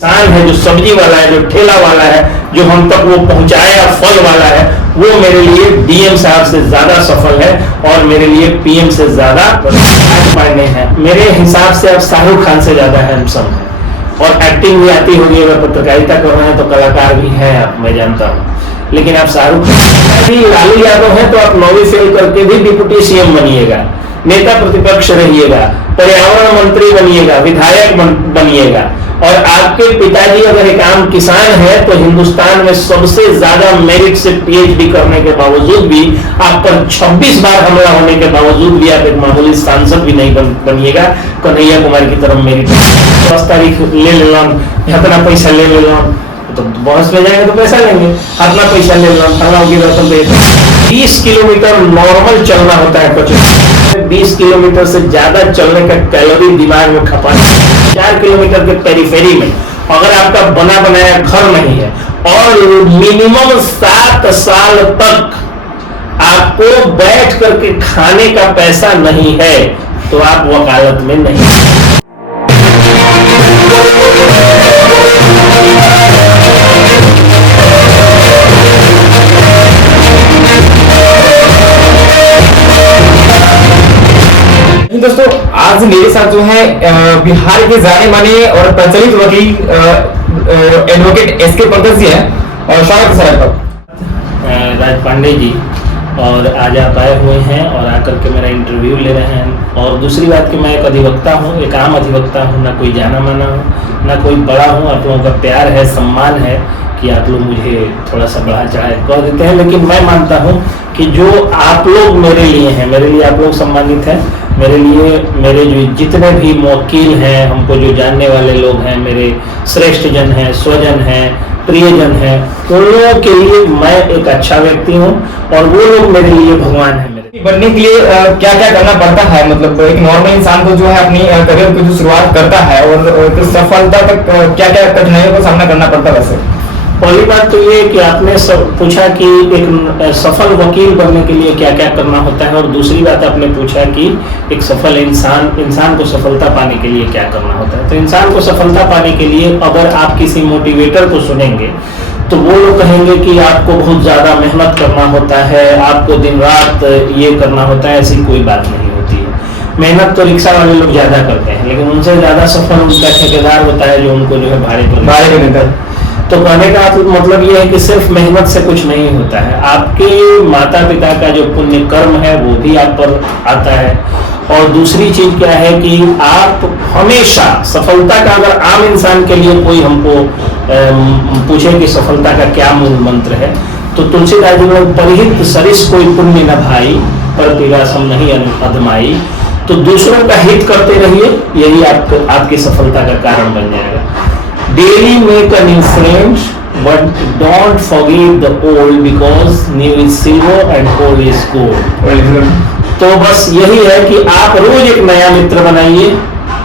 किसान है, जो सब्जी वाला है, जो ठेला वाला है, जो हम तक वो पहुंचाया फल वाला है, वो मेरे लिए डीएम साहब से ज्यादा सफल है और मेरे लिए पीएम से ज्यादा मायने हैं। मेरे हिसाब से अब शाहरुख खान से ज्यादा हैंडसम है और एक्टिंग भी आती होगी। अगर पत्रकारिता कर रहे हैं तो कलाकार भी हैं आप, मैं जानता हूँ, लेकिन आप शाहरुख खान भी लालू यादव है तो आप 9वीं फेल करके भी डिप्टी सीएम बनिएगा, नेता प्रतिपक्ष रहिएगा, पर्यावरण मंत्री बनिएगा, विधायक बनिएगा। और आपके पिताजी अगर एक आम किसान है तो हिंदुस्तान में सबसे ज्यादा मेरिट से पीएचडी करने के बावजूद भी आप पर 26 बार हमला होने के बावजूद भी आप एक मामूली सांसद भी नहीं बनिएगा। कन्हैया कुमार की तरफ मेरिट 10 तारीख ले लेलन, इतना पैसा ले लेलन, तो बस में जाएंगे तो पैसा लेंगे, अपना पैसा ले लेना, फलाओ की रकम दे। 20 किलोमीटर नॉर्मल चलना होता है, 20 किलोमीटर से ज्यादा चलने का कैलोरी दिमाग में खपा। 4 किलोमीटर के पेरिफेरी में अगर आपका बना बनाया घर नहीं है और मिनिमम 7 साल तक आपको बैठ करके खाने का पैसा नहीं है तो आप वकालत में नहीं। दोस्तों, आज मेरे साथ जो है बिहार के जाने माने और प्रचलित वकील एडवोकेट एसके पंकज जी हैं और स्वागत सर आपका। राज पांडे जी, और आज आप आए हुए हैं और आकर के मेरा इंटरव्यू ले रहे हैं। और दूसरी बात कि मैं एक अधिवक्ता हूँ, एक आम अधिवक्ता हूँ, ना कोई जाना माना हूँ, ना कोई बड़ा हूँ। आप लोगों का प्यार है, सम्मान है कि आप लोग मुझे थोड़ा सा बढ़ा चढ़ा कर देते हैं, लेकिन मैं मानता हूँ कि जो आप लोग मेरे लिए हैं, मेरे लिए आप लोग सम्मानित हैं। मेरे लिए मेरे जो जितने भी वकील हैं, हमको जो जानने वाले लोग हैं, मेरे श्रेष्ठ जन हैं, स्वजन हैं, प्रियजन हैं, उन लोगों के लिए मैं एक अच्छा व्यक्ति हूँ और वो लोग मेरे लिए भगवान है। मेरे बनने के लिए क्या क्या करना पड़ता है, मतलब एक नॉर्मल इंसान को जो है अपनी करियर की जो शुरुआत करता है और सफलता तक क्या क्या कठिनाइयों का सामना करना पड़ता है? वैसे पहली बात तो ये कि आपने पूछा कि एक सफल वकील बनने के लिए क्या क्या करना होता है, और दूसरी बात आपने पूछा कि एक सफल इंसान को सफलता पाने के लिए क्या करना होता है। तो इंसान को सफलता पाने के लिए अगर आप किसी मोटिवेटर को सुनेंगे तो वो लोग कहेंगे कि आपको बहुत ज़्यादा मेहनत करना होता है, आपको दिन रात ये करना होता है। ऐसी कोई बात नहीं होती है। मेहनत तो रिक्शा वाले लोग ज़्यादा करते हैं, लेकिन उनसे ज़्यादा सफल उनका ठेकेदार होता है जो उनको जो है भाड़े पर देता है। तो कहने का मतलब ये है कि सिर्फ मेहनत से कुछ नहीं होता है, आपके माता पिता का जो पुण्य कर्म है वो भी आप पर आता है। और दूसरी चीज क्या है कि आप हमेशा सफलता का, अगर आम इंसान के लिए कोई हमको पूछे कि सफलता का क्या मूल मंत्र है, तो तुलसीदास जी ने परिहित सरिस कोई पुण्य न भाई पर पिरासम नहीं अधमाई। तो दूसरों का हित करते रहिए, यही आपकी सफलता का कारण बन जाएगा। Daily make a new friends, but don't forget the old because new is silver and old is gold. तो बस यही है कि आप रोज एक नया मित्र बनाइए,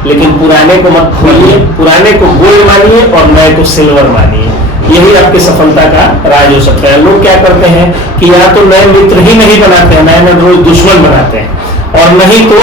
लेकिन पुराने को मत खोलिए, पुराने को गोल्ड मानिए और नए को सिल्वर मानिए। यही आपकी सफलता का राज हो सकता है। लोग क्या करते हैं कि या तो नए मित्र ही नहीं बनाते हैं, नए रोज दुश्मन बनाते हैं, और नहीं तो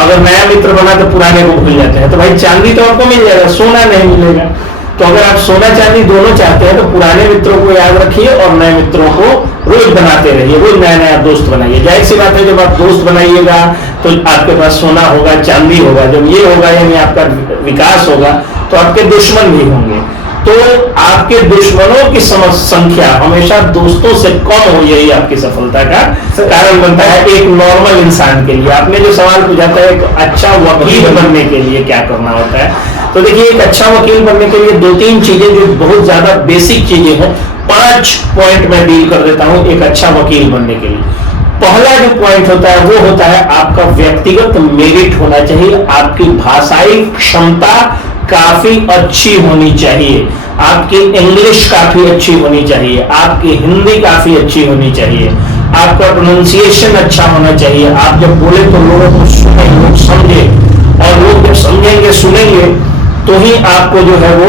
अगर नया मित्र बना तो पुराने को भूल जाते हैं। तो भाई चांदी तो आपको मिल जाएगा, सोना नहीं मिलेगा। तो अगर आप सोना चांदी दोनों चाहते हैं तो पुराने मित्रों को याद रखिए और नए मित्रों को रोज बनाते रहिए, रोज नया नया दोस्त बनाइए। जाहिर सी बात है, जब आप दोस्त बनाइएगा तो आपके पास सोना होगा, चांदी होगा। जब ये होगा यानी आपका विकास होगा तो आपके दुश्मन भी होंगे। तो आपके दुश्मनों की संख्या हमेशा दोस्तों से कम हो, यही आपकी सफलता का कारण बनता है एक नॉर्मल इंसान के लिए। आपने जो सवाल पूछा था एक अच्छा वकील बनने के लिए क्या करना होता है, तो देखिए एक अच्छा वकील बनने के लिए 2-3 चीजें जो बहुत ज्यादा बेसिक चीजें हैं, 5 पॉइंट में डील कर देता हूं एक अच्छा वकील बनने के लिए। पहला जो पॉइंट होता है वो होता है आपका व्यक्तिगत मेरिट होना चाहिए, आपकी भाषाई क्षमता काफी अच्छी होनी चाहिए, आपकी इंग्लिश काफी अच्छी होनी चाहिए, आपकी हिंदी काफी अच्छी होनी चाहिए, आपका प्रोनाउंसिएशन अच्छा होना चाहिए। आप जब बोले तो लोगों को सुने, लोग समझे, और लोग जब समझेंगे सुनेंगे तो ही आपको जो है वो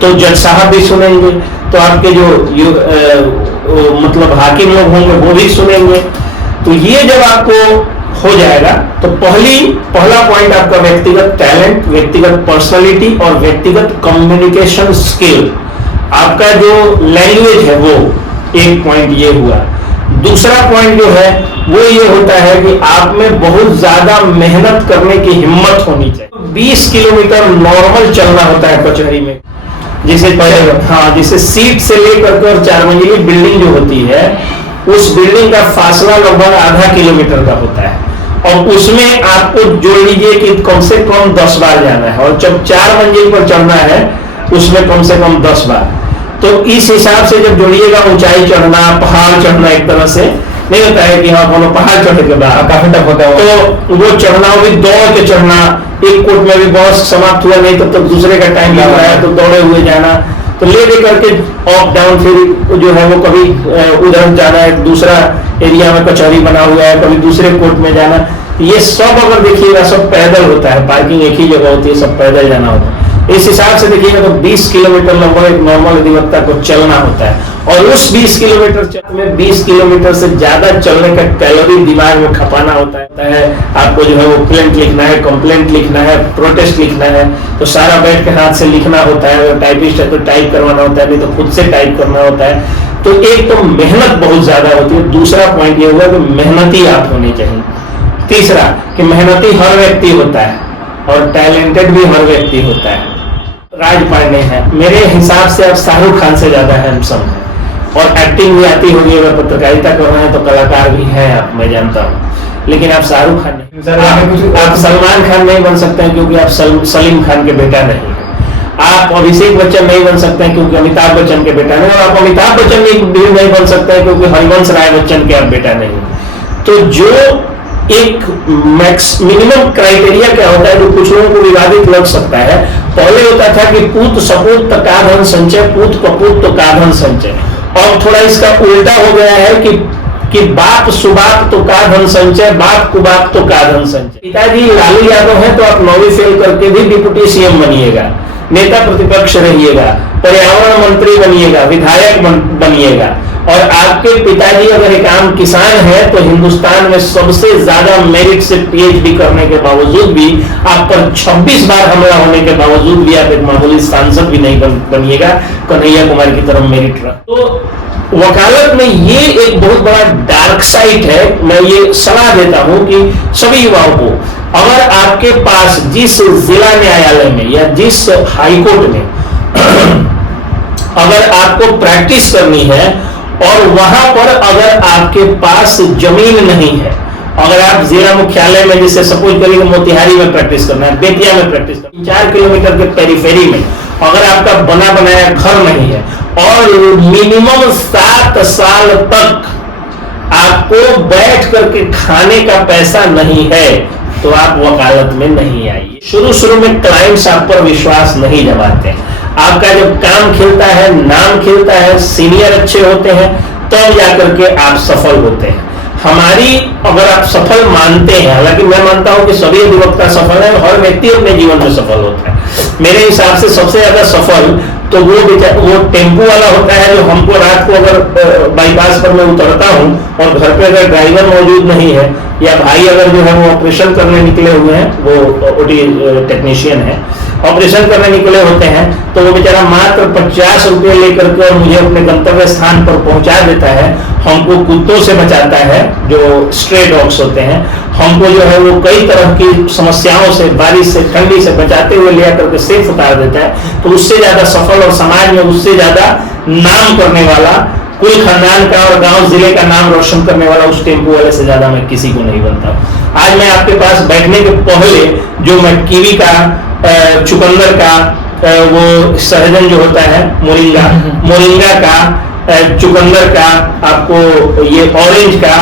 तो जज साहब भी सुनेंगे, तो आपके जो मतलब हाकिम लोग होंगे वो भी सुनेंगे। तो ये जब आपको हो जाएगा। तो पहला पॉइंट आपका व्यक्तिगत टैलेंट, व्यक्तिगत पर्सनालिटी और व्यक्तिगत कम्युनिकेशन स्किल, आपका जो लैंग्वेज है वो एक पॉइंट ये हुआ। दूसरा पॉइंट जो है वो ये होता है कि आप में बहुत ज्यादा मेहनत करने की हिम्मत होनी चाहिए। 20 किलोमीटर नॉर्मल चलना होता है कचहरी में, जिसे जिसे सीट से लेकर के और 4 मंजिली बिल्डिंग जो होती है उस बिल्डिंग का फासला लगभग आधा किलोमीटर का होता है, और उसमें आपको जोड़ लीजिए कि कम से कम 10 बार जाना है, और जब 4 मंजिल पर चढ़ना है उसमें कम से कम 10 बार। तो इस हिसाब से जब जोड़िएगा, ऊंचाई चढ़ना, पहाड़ चढ़ना, एक तरह से नहीं होता है कि हाँ कोनो पहाड़ चढ़ने के बाद काफी टफ होता है तो वो चढ़ना, वो भी दौड़ के चढ़ना। एक कोर्ट में भी बॉस समाप्त हुआ नहीं तब तक दूसरे का टाइम लग रहा है, तो दौड़े हुए जाना, तो ले दे करके अप डाउन, फिर जो है वो कभी उधर जाना है, दूसरा एरिया में कचहरी बना हुआ है, कभी दूसरे कोर्ट में जाना, ये सब अगर देखिएगा सब पैदल होता है, पार्किंग एक ही जगह होती है, सब पैदल जाना होता है। इस हिसाब से देखिएगा तो 20 किलोमीटर लगभग एक नॉर्मल अधिवक्ता को चलना होता है, और उस 20 किलोमीटर में 20 किलोमीटर से ज्यादा चलने का कैलोरी दिमाग में खपाना होता है। आपको जो है वो प्लेंट लिखना है, कंप्लेंट लिखना है, प्रोटेस्ट लिखना है, तो सारा बैठ के हाथ से लिखना होता है, अगर टाइपिस्ट है तो टाइप करवाना होता है, नहीं तो खुद से टाइप करना होता है। तो एक तो मेहनत बहुत ज्यादा होती है। दूसरा पॉइंट ये हुआ कि मेहनती आप होनी चाहिए। तीसरा कि मेहनती हर व्यक्ति होता है और टैलेंटेड भी हर व्यक्ति होता है। राज पांडे हैं, मेरे हिसाब से अब शाहरुख खान से ज्यादा हैंडसम है, और एक्टिंग भी आती होगी, अगर पत्रकारिता कर रहे हैं तो कलाकार भी हैं आप, मैं जानता हूँ, लेकिन आप शाहरुख खान नहीं, आप सलमान खान नहीं बन सकते हैं क्योंकि आप सलीम खान के बेटा नहीं है। आप अभिषेक बच्चन नहीं बन सकते हैं क्योंकि अमिताभ बच्चन के बेटा नहीं, और आप अमिताभ बच्चन भी नहीं बन सकते हैं क्योंकि हरिवंश राय बच्चन के आप बेटा नहीं। तो जो एक मिनिमम क्राइटेरिया क्या होता है, जो कुछ लोगों को विवादित लग सकता है, पहले होता था कि पूत सपूत का धन संचय, पूत कपूत तो का धन संचय, और थोड़ा इसका उल्टा हो गया है कि बाप सुबाप तो का धन संचय, बाप कुबाप तो का धन संचय। पिताजी लालू यादव है तो आप 9वीं फेल करके भी डिप्टी सीएम बनिएगा, नेता प्रतिपक्ष रहिएगा, पर्यावरण मंत्री बनिएगा, विधायक बनिएगा, और आपके पिताजी अगर एक आम किसान है तो हिंदुस्तान में सबसे ज्यादा मेरिट से पीएचडी करने के बावजूद भी, आप पर 26 बार हमला होने के बावजूद भी आप एक मामूली सांसद भी नहीं बनिएगा, कन्हैया कुमार की तरफ मेरिट रख। तो वकालत में ये एक बहुत बड़ा डार्क साइड है। मैं ये सलाह देता हूं कि सभी युवाओं को, अगर आपके पास जिस जिला न्यायालय में या जिस हाईकोर्ट में अगर आपको प्रैक्टिस करनी है और वहां पर अगर आपके पास जमीन नहीं है, अगर आप जिला मुख्यालय में, जैसे सपोज करिए मोतिहारी में प्रैक्टिस करना है, बेतिया में प्रैक्टिस करना है, 4 किलोमीटर के पेरिफेरी में अगर आपका बना बनाया घर नहीं है और मिनिमम 7 साल तक आपको बैठ करके खाने का पैसा नहीं है, तो आप वकालत में नहीं आइए। शुरू में क्लाइंट्स आप पर विश्वास नहीं जमाते, आपका जब काम खिलता है, नाम खिलता है, सीनियर अच्छे होते हैं, तब जाकर के आप सफल होते हैं। हमारी अगर आप सफल मानते हैं, हालांकि मैं मानता हूं कि सभी अधिवक्ता सफल है, हर व्यक्ति अपने जीवन में सफल होता है। मेरे हिसाब से सबसे ज्यादा सफल तो वो टेम्पो वाला होता है जो हमको रात को अगर बाईपास पर मैं उतरता हूं और घर पे अगर ड्राइवर मौजूद नहीं है, या भाई अगर जो है वो ऑपरेशन करने निकले हुए हैं, वो ओटी टेक्नीशियन है, ऑपरेशन करने निकले होते हैं, तो वो बेचारा मात्र 50 रुपये लेकर के और मुझे अपने गंतव्य स्थान पर पहुंचा देता है। हमको कुत्तों से बचाता है जो स्ट्रे डॉग्स होते हैं, हमको जो है वो कई तरह की समस्याओं से, बारिश से, ठंडी से बचाते हुए ले करके सेफ उतार देता है। तो उससे ज्यादा सफल और समाज में उससे ज्यादा नाम करने वाला, कुल खानदान का और गांव जिले का नाम रोशन करने वाला उस टेम्पो वाले से ज्यादा मैं किसी को नहीं बनता। आज मैं आपके पास बैठने के पहले जो मैं कीवी का, चुकंदर का, वो सहजन जो होता है, मोरिंगा का, चुकंदर का, आपको ये ऑरेंज का,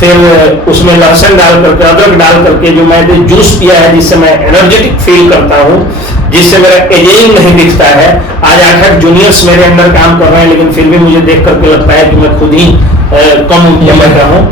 फिर उसमें लहसुन डाल करके, अदरक डाल करके जो मैंने जूस पिया है, जिससे मैं एनर्जेटिक फील करता हूँ, जिससे मेरा एजिंग नहीं दिखता है। आज 8 जूनियर्स मेरे अंदर काम कर रहे हैं, लेकिन फिर भी मुझे देख करके लगता है कि मैं खुद ही कम उम्र का हूँ।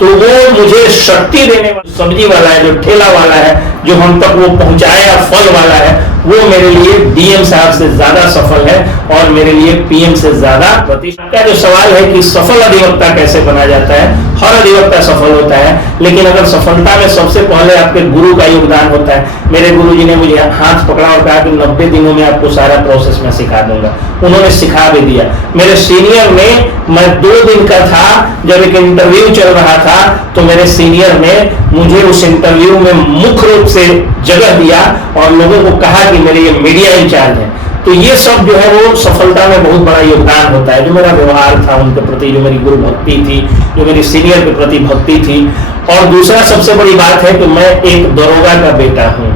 तो वो मुझे शक्ति देने वाला सब्जी वाला है, जो ठेला वाला है, जो हम तक वो पहुंचाया, फल वाला है, वो मेरे लिए डीएम साहब से ज्यादा सफल है और मेरे लिए पीएम से ज्यादा प्रतिष्ठा। का जो सवाल है कि सफल अधिवक्ता कैसे बना जाता है, हर अधिवक्ता सफल होता है, लेकिन अगर सफलता में सबसे पहले आपके गुरु का योगदान होता है। मेरे गुरुजी ने मुझे हाथ पकड़ा और कहा कि 90 दिनों में आपको सारा प्रोसेस मैं सिखा दूंगा। उन्होंने सिखा भी दिया। मेरे सीनियर ने, मैं 2 दिन का था, जब एक इंटरव्यू चल रहा था, तो मेरे सीनियर ने मुझे उस इंटरव्यू में मुख्य रूप से जगह दिया और लोगों को कहा कि मेरे ये मीडिया इंचार्ज है। तो ये सब जो है वो सफलता में बहुत बड़ा योगदान होता है। जो मेरा व्यवहार था उनके प्रति, जो मेरी गुरु भक्ति थी, जो मेरी सीनियर के प्रति भक्ति थी। और दूसरा सबसे बड़ी बात है कि मैं एक दरोगा का बेटा हूँ,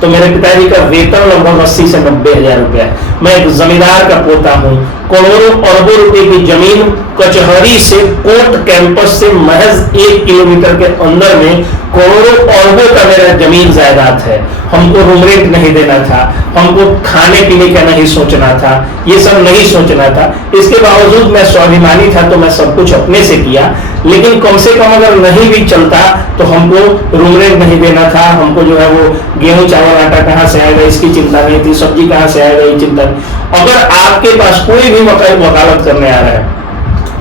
तो मेरे पिताजी का वेतन लगभग 80 से 90 हजार रुपया है। मैं एक जमींदार का पोता हूँ। करोड़ों अरबों रुपए की जमीन कचहरी से, कोर्ट कैंपस से महज 1 किलोमीटर के अंदर में करोड़ों अरबों का मेरा जमीन जायदाद है। हमको रूम रेंट नहीं देना था, हमको खाने पीने का नहीं सोचना था, ये सब नहीं सोचना था। इसके बावजूद मैं स्वाभिमानी था, तो मैं सब कुछ अपने से किया। लेकिन कम से कम अगर नहीं भी चलता तो हमको रूम रेंट नहीं देना था, हमको जो है वो गेहूं चावल आटा कहाँ से आएगा इसकी चिंता नहीं थी, सब्जी कहाँ से आएगा ये चिंता नहीं। अगर आपके पास कोई भी वकालत करने आ रहा है,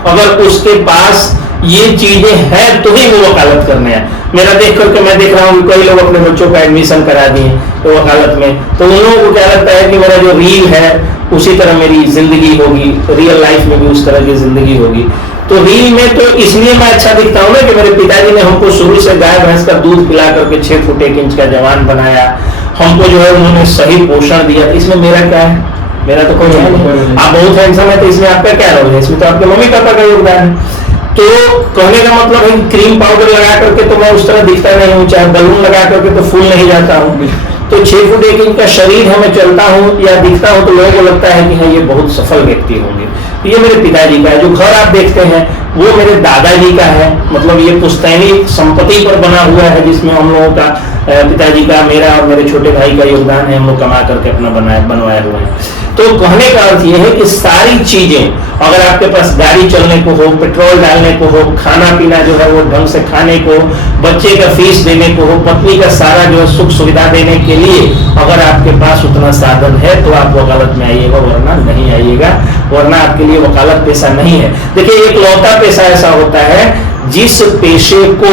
अगर उसके पास ये चीजें हैं तो ही वो वकालत करने आए। मेरा देख करके मैं देख रहा हूँ कई लोग अपने बच्चों का एडमिशन करा दिए तो वकालत में, तो उन लोगों को क्या लगता है कि मेरा जो रील है उसी तरह मेरी जिंदगी होगी, रियल लाइफ में भी उस तरह की जिंदगी होगी। तो रील में तो इसलिए मैं अच्छा दिखता हूँ ना कि मेरे पिताजी ने हमको शुरू से गाय भैंस का दूध पिला करके 6 फुट 1 इंच का जवान बनाया। हमको जो है उन्होंने सही पोषण दिया। इसमें मेरा क्या है? मेरा तो कोई नहीं। आप बहुत हैंडसम है तो इसमें आपका क्या रोल है? इसमें तो आपके मम्मी पापा का योगदान है। तो कहने का मतलब है क्रीम पाउडर लगा करके तो मैं उस तरह दिखता नहीं हूँ, चाहे बलून लगा करके तो फूल नहीं जाता हूँ। तो 6 फुट 1 इंच का शरीर है, मैं चलता हूँ या दिखता हूँ तो लोगों को लगता है कि हाँ ये बहुत सफल व्यक्ति होंगे। तो ये मेरे पिताजी का है। जो घर आप देखते हैं वो मेरे दादाजी का है, मतलब ये पुश्तैनी संपत्ति पर बना हुआ है, जिसमें हम लोगों का, पिताजी का, मेरा और मेरे छोटे भाई का योगदान है। हम लोग कमा करके अपना बनवाए हुए हैं। तो कहने का अर्थ यह है कि सारी चीजें, अगर आपके पास गाड़ी चलने को हो, पेट्रोल डालने को हो, खाना पीना जो है वो ढंग से खाने को, बच्चे का फीस देने को हो, पत्नी का सारा जो है सुख सुविधा देने के लिए अगर आपके पास उतना साधन है तो आप वकालत में आइएगा, वरना नहीं आइएगा। वरना आपके लिए वकालत पेशा नहीं है। देखिए एक लौता पेशा ऐसा होता है जिस पेशे को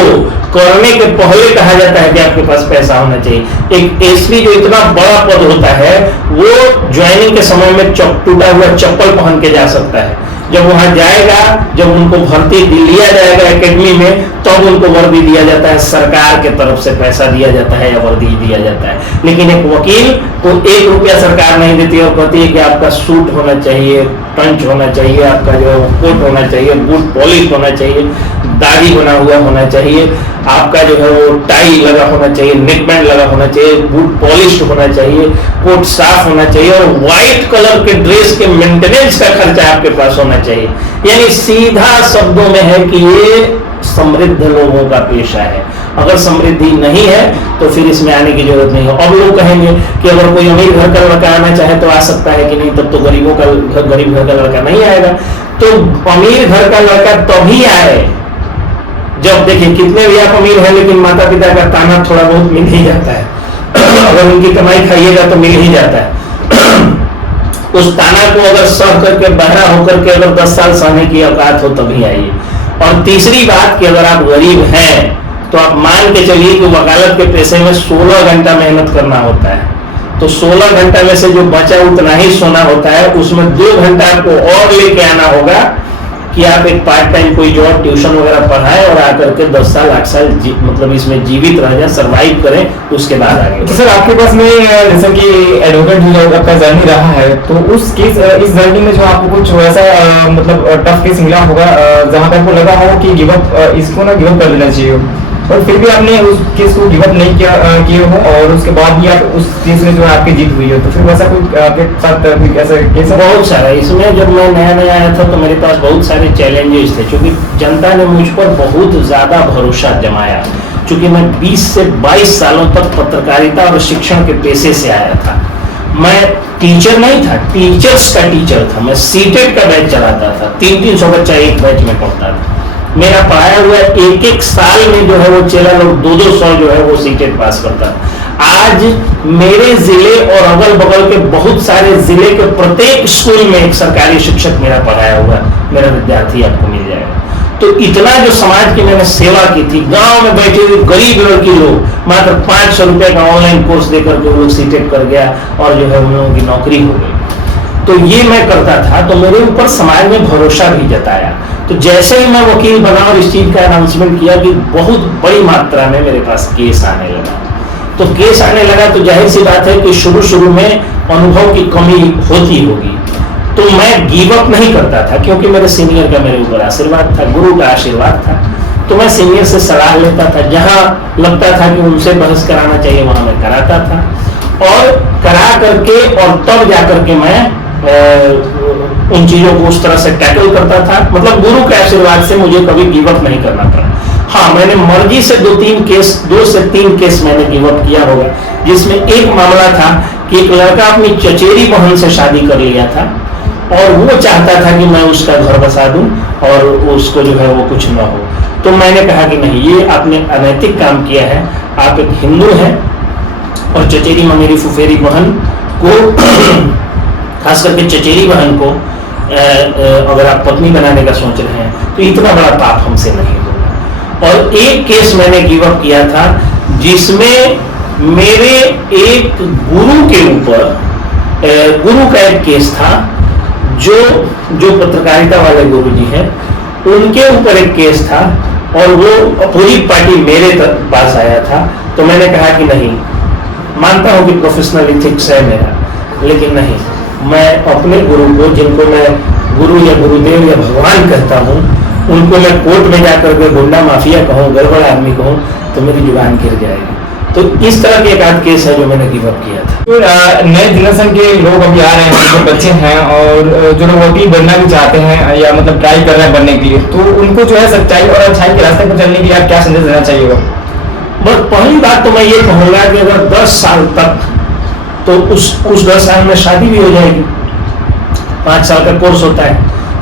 करने के पहले कहा जाता है कि आपके पास पैसा होना चाहिए। एक एसपी जो इतना बड़ा पद होता है वो ज्वाइनिंग के समय में टूटा हुआ चप्पल पहन के जा सकता है। जब वहां जाएगा, जब उनको भर्ती लिया जाएगा एकेडमी में, तब उनको वर्दी दिया जाता है, सरकार के तरफ से पैसा दिया जाता है या वर्दी दिया जाता है। लेकिन एक वकील को 1 रुपया सरकार नहीं देती और कहती है कि आपका सूट होना चाहिए, पंच होना चाहिए, आपका जो कोट होना चाहिए, बूट पॉलिश होना चाहिए, दाढ़ी बना हुआ होना चाहिए, आपका जो है वो टाई लगा होना चाहिए, नेक बैंड लगा होना चाहिए, बूट पॉलिश होना चाहिए, कोट साफ होना चाहिए और व्हाइट कलर के ड्रेस के मेंटेनेंस का खर्चा आपके पास होना चाहिए। यानी सीधा शब्दों में है कि ये समृद्ध लोगों का पेशा है। अगर समृद्धि नहीं है तो फिर इसमें आने की जरूरत नहीं है। अब लोग कहेंगे कि अगर कोई अमीर घर का लड़का आना चाहे तो आ सकता है कि नहीं, तब तो गरीब घर का लड़का नहीं आएगा। तो अमीर घर का लड़का तभी आए जब, देखिए कितने भी आप अमीर हैं लेकिन माता पिता का ताना थोड़ा बहुत मिल ही जाता है। अगर उनकी कमाई खाइएगा तो मिल ही जाता है। उस ताना को अगर सह करके, बहरा होकर के अगर 10 साल सहने की औकात हो तभी आइए। और तीसरी बात कि अगर आप गरीब हैं तो आप मान के चलिए कि वकालत के पेशे में 16 घंटा मेहनत करना होता है। तो 16 घंटा में से जो बचा उतना ही सोना होता है, उसमें 2 घंटा आपको और लेके आना होगा कि आप एक पार्ट टाइम कोई जॉब, ट्यूशन वगैरह पढ़ाएं और आकर के 10 साल 8 साल मतलब इसमें जीवित रह जाए, सर्वाइव करें, उसके बाद आगे। तो सर आपके पास में जैसे कि एडवोकेट जो आपका जर्नी रहा है, तो उस केस, इस जर्नी में जो आपको कुछ वैसा मतलब टफ केस मिला होगा जहां पे आपको लगा हो कि गिव अप, इसको ना गिव अप कर देना चाहिए, और फिर भी आपने उस केस को गिव अप नहीं किए हो और उसके बाद भी आप उस केस में जो है आपकी जीत हुई हो, तो फिर वैसा कोई आपके साथ ऐसा केस? बहुत सारा। इसमें जब मैं नया आया था तो मेरे पास बहुत सारे चैलेंजेस थे, क्योंकि जनता ने मुझ पर बहुत ज्यादा भरोसा जमाया। क्योंकि मैं 20 से 22 सालों तक पत्रकारिता और शिक्षण के पेशे से आया था। मैं टीचर नहीं था, टीचर्स का टीचर था। मैं सीटेट का बैच चलाता था, 300-300 बच्चा एक बैच में पढ़ता था। मेरा पढ़ाया हुआ एक साल में जो है वो चेला लोग 200 जो है वो सीटेट पास करता था। आज मेरे जिले और अगल बगल के बहुत सारे जिले के प्रत्येक स्कूल में एक सरकारी शिक्षक मेरा पढ़ाया हुआ मेरा विद्यार्थी आपको मिल जाएगा। तो इतना जो समाज की मैंने सेवा की थी, गांव में बैठे हुए गरीब लड़की लोग मात्र 500 रुपए का ऑनलाइन कोर्स देकर के वो लोग सीटेट कर गया और जो है उन लोगों की नौकरी हो गई। तो ये मैं करता था, तो मेरे ऊपर समाज में भरोसा भी जताया। तो जैसे ही मैं वकील बना और इस चीज का अनाउंसमेंट किया कि बहुत बड़ी मात्रा में मेरे पास केस आने लगा, तो केस आने लगा तो जाहिर सी बात है कि शुरू शुरू में अनुभव की कमी होती होगी। तो मैं गिव अप नहीं करता था, क्योंकि मेरे सीनियर का मेरे ऊपर आशीर्वाद था, गुरु का आशीर्वाद था। तो मैं सीनियर से सलाह लेता था, जहां लगता था कि उनसे बहस कराना चाहिए वहां मैं कराता था, और करा करके और तब जाकर के मैं उन चीजों को उस तरह से टैकल करता था। मतलब गुरु के आशीर्वाद से मुझे कभी गिव अप नहीं करना पड़ा। हाँ, मैंने मर्जी से 2 से 3 केस मैंने गिव अप किया होगा, जिसमें एक मामला था कि एक लड़का अपनी चचेरी बहन से शादी कर लिया था और वो चाहता था कि मैं उसका घर बसा दूं और उसको जो है वो कुछ ना हो। तो मैंने कहा कि नहीं, ये आपने अनैतिक काम किया है। आप एक हिंदू हैं और चचेरी में मेरी फुफेरी बहन को खास करके चचेरी बहन को अगर आप पत्नी बनाने का सोच रहे हैं तो इतना बड़ा पाप हमसे नहीं होगा। और एक केस मैंने गिव अप किया था जिसमें मेरे एक गुरु के ऊपर, गुरु का एक केस था, जो पत्रकारिता वाले गुरु जी हैं उनके ऊपर एक केस था और वो अपोजिट पार्टी मेरे पास आया था। तो मैंने कहा कि नहीं, मानता हूं कि प्रोफेशनल इथिक्स है मेरा, लेकिन नहीं, मैं अपने गुरु को, जिनको मैं गुरु या गुरुदेव या भगवान कहता हूँ, उनको मैं कोर्ट में जाकर के गुंडा माफिया कहूँ, गड़बड़ आदमी कहूँ, तो मेरी जुबान गिर जाएगी। तो इस तरह के एक आध केस है जो मैंने गिव अप किया था। तो नए जनरेशन के लोग अभी आ रहे हैं, जो बच्चे हैं और जो लोग वकील बनना भी चाहते हैं या मतलब ट्राई कर रहे हैं बनने के लिए, तो उनको जो है सच्चाई और अच्छाई के रास्ते पर चलने के लिए आप क्या संदेश देना चाहिए? बस पहली बात तो मैं ये कहूँगा कि अगर 10 साल तक, तो उस 10 साल में शादी भी हो जाएगी। 5 साल का कोर्स होता है,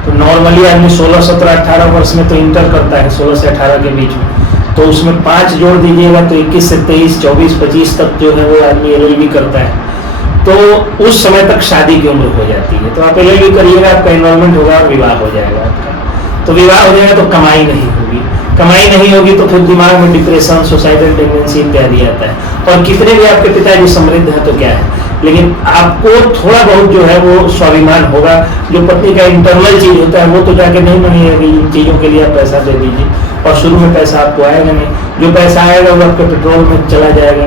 तो नॉर्मली आदमी 16, 17, 18 वर्ष में तो इंटर करता है, 16 से 18 के बीच में। तो उसमें 5 जोड़ दीजिएगा तो 21 से 23, 24, 25 तक जो है वो आदमी LLB करता है। तो उस समय तक शादी की उम्र हो जाती है। तो आप LLB करिएगा, आपका इन्वॉल्वमेंट होगा और विवाह हो जाएगा आपका। तो विवाह हो जाएगा तो कमाई नहीं होगी, कमाई नहीं होगी तो फिर दिमाग में डिप्रेशन, सुसाइडल टेंडेंसी इत्यादि आता है। और कितने भी आपके पिताजी समृद्ध है तो क्या है, लेकिन आपको थोड़ा बहुत जो है वो स्वाभिमान होगा। जो पत्नी का इंटरनल चीज होता है वो तो जाके नहीं मांगेगा कि इन चीजों के लिए आप पैसा दे दीजिए, और शुरू में पैसा आपको आएगा नहीं, जो पैसा आएगा वो आपके पेट्रोल में चला जाएगा।